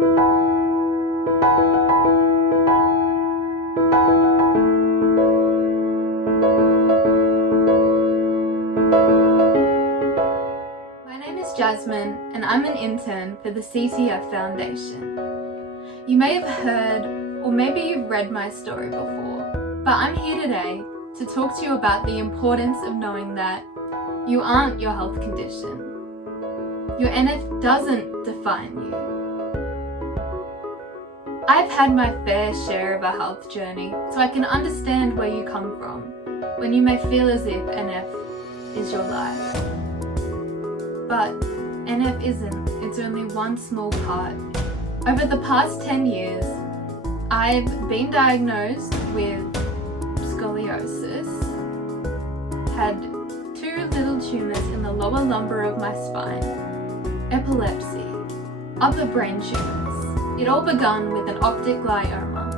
My name is Jasmine and I'm an intern for the CTF Foundation. You may have heard or maybe you've read my story before, but I'm here today to talk to you about the importance of knowing that you aren't your health condition. Your NF doesn't define you. I've had my fair share of a health journey, so I can understand where you come from when you may feel as if NF is your life. But NF isn't, it's only one small part. Over the past 10 years, I've been diagnosed with scoliosis, had 2 little tumours in the lower lumbar of my spine, epilepsy, other brain tumours. It all began with an optic glioma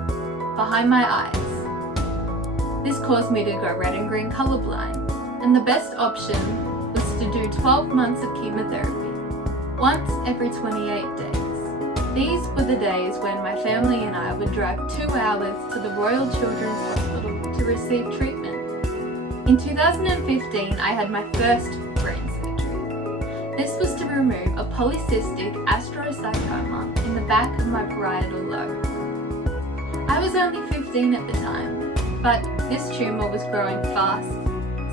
behind my eyes. This caused me to go red and green colourblind, and the best option was to do 12 months of chemotherapy, once every 28 days. These were the days when my family and I would drive 2 hours to the Royal Children's Hospital to receive treatment. In 2015, I had my first brain surgery. This was to remove a polycystic astrocytoma in the back of my parietal lobe. I was only 15 at the time, but this tumour was growing fast,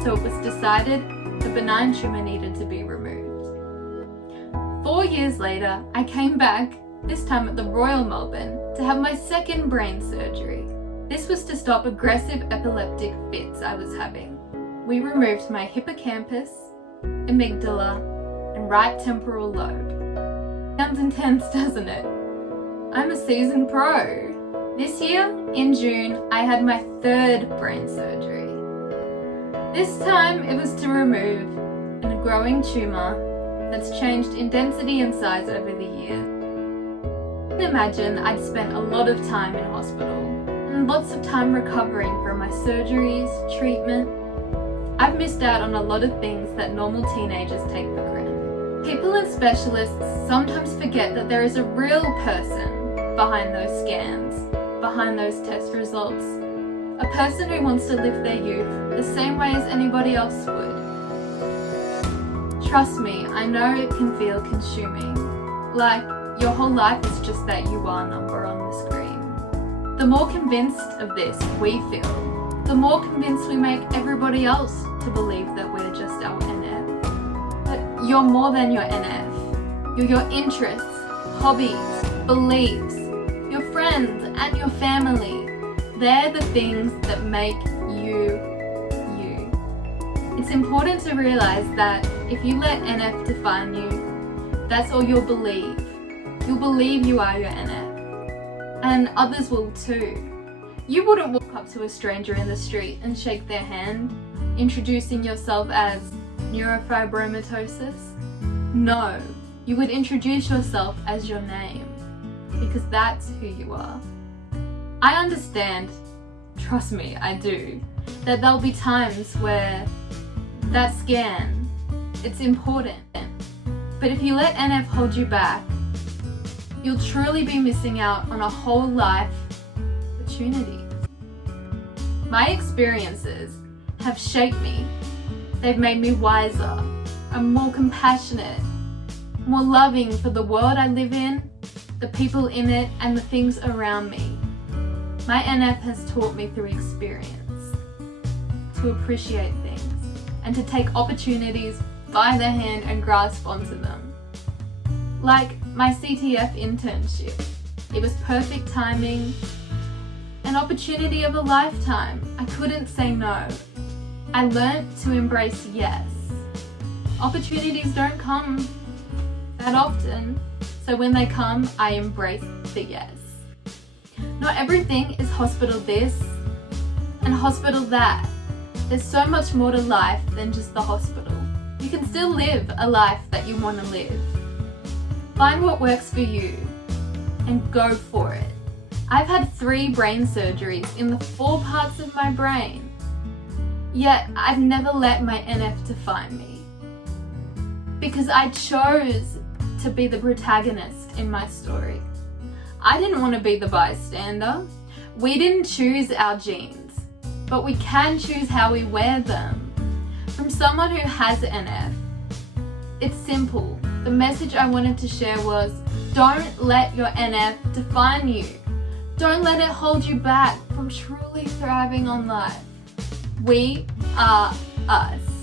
so it was decided the benign tumour needed to be removed. 4 years later, I came back, this time at the Royal Melbourne, to have my second brain surgery. This was to stop aggressive epileptic fits I was having. We removed my hippocampus, amygdala, and right temporal lobe. Sounds intense, doesn't it? I'm a seasoned pro. This year, in June, I had my third brain surgery. This time it was to remove a growing tumour that's changed in density and size over the years. Imagine I'd spent a lot of time in hospital and lots of time recovering from my surgeries, treatment. I've missed out on a lot of things that normal teenagers take for granted. People and specialists sometimes forget that there is a real person behind those scans, behind those test results. A person who wants to live their youth the same way as anybody else would. Trust me, I know it can feel consuming, like your whole life is just that you are number on the screen. The more convinced of this we feel, the more convinced we make everybody else to believe that we're just our NF. But you're more than your NF. You're your interests, hobbies, beliefs, your friends and your family. They're the things that make you, you. It's important to realize that if you let NF define you, that's all you'll believe. You'll believe you are your NF. And others will too. You wouldn't walk up to a stranger in the street and shake their hand, introducing yourself as Neurofibromatosis. No, you would introduce yourself as your name, because that's who you are. I understand, trust me, I do, that there'll be times where that scan, it's important. But if you let NF hold you back, you'll truly be missing out on a whole life opportunity. My experiences have shaped me. They've made me wiser. I'm more compassionate, more loving for the world I live in, the people in it, and the things around me. My NF has taught me through experience to appreciate things and to take opportunities by the hand and grasp onto them. Like my CTF internship. It was perfect timing, an opportunity of a lifetime. I couldn't say no. I learnt to embrace yes. Opportunities don't come that often, so when they come, I embrace the yes. Not everything is hospital this and hospital that. There's so much more to life than just the hospital. You can still live a life that you want to live. Find what works for you and go for it. I've had 3 brain surgeries in the 4 parts of my brain, yet I've never let my NF define me. Because I chose to be the protagonist in my story. I didn't want to be the bystander. We didn't choose our genes, but we can choose how we wear them. From someone who has NF, it's simple. The message I wanted to share was, don't let your NF define you. Don't let it hold you back from truly thriving on life. We are us.